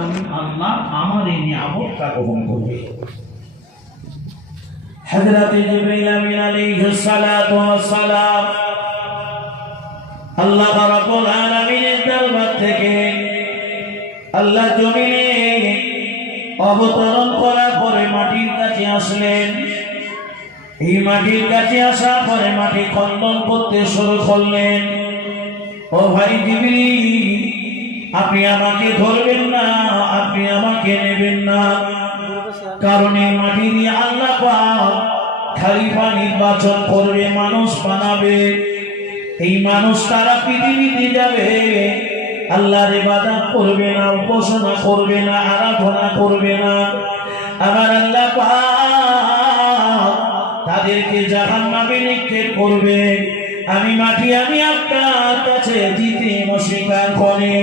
আমি আল্লাহ আমার এই নিয়ামতটা গ্রহণ করবে। হযরত জিবরাইল আমিন আলাইহিস সালাতু ওয়াস সালাম আল্লাহ রাব্বুল আলামিনের দরবার থেকে আল্লাহ জমিনে অবতরণ করার পরে মাটির কাছে আসলেন। এই মাটির কাছে আসার পরে মাটি খণ্ডন করতে শুরু করলেন। ও ভাই জিবরিল, আপনি আমাকে ধরবেন না, আপনি আমাকে নেবেন না, কারণ এই মাটি দিয়ে আল্লাহ পাক খলিফা নির্বাচন করবে, মানুষ বানাবে। এই মানুষ তারা পৃথিবীতে যাবে, আল্লাহর ইবাদত করবে না, উপাসনা করবে না, আরাধনা করবে না। আমার আল্লাহ পাক তাদেরকে জাহান্নামে নিক্ষেপ করবে। আমি মাটি, আমি আপনার কাছে দিতে অস্বীকার করি।